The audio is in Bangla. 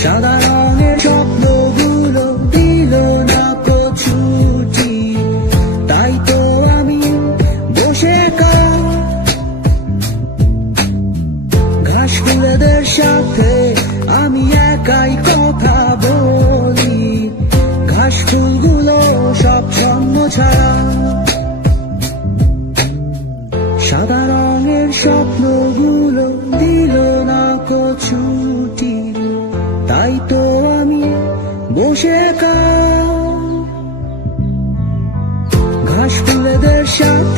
সাদা রঙের স্বপ্নগুলো দিল না তো ছুটি, তাই তো আমি বসে ঘাস ফুলেদের সাথে আমি একাই কথা বলি। ঘাস ফুলগুলো সব ছন্ন ছাড়া, সাদা রঙের স্বপ্নগুলো দিল না তো ছুটি, তাই তো আমি বসে ঘাস ফুলেদের সাথে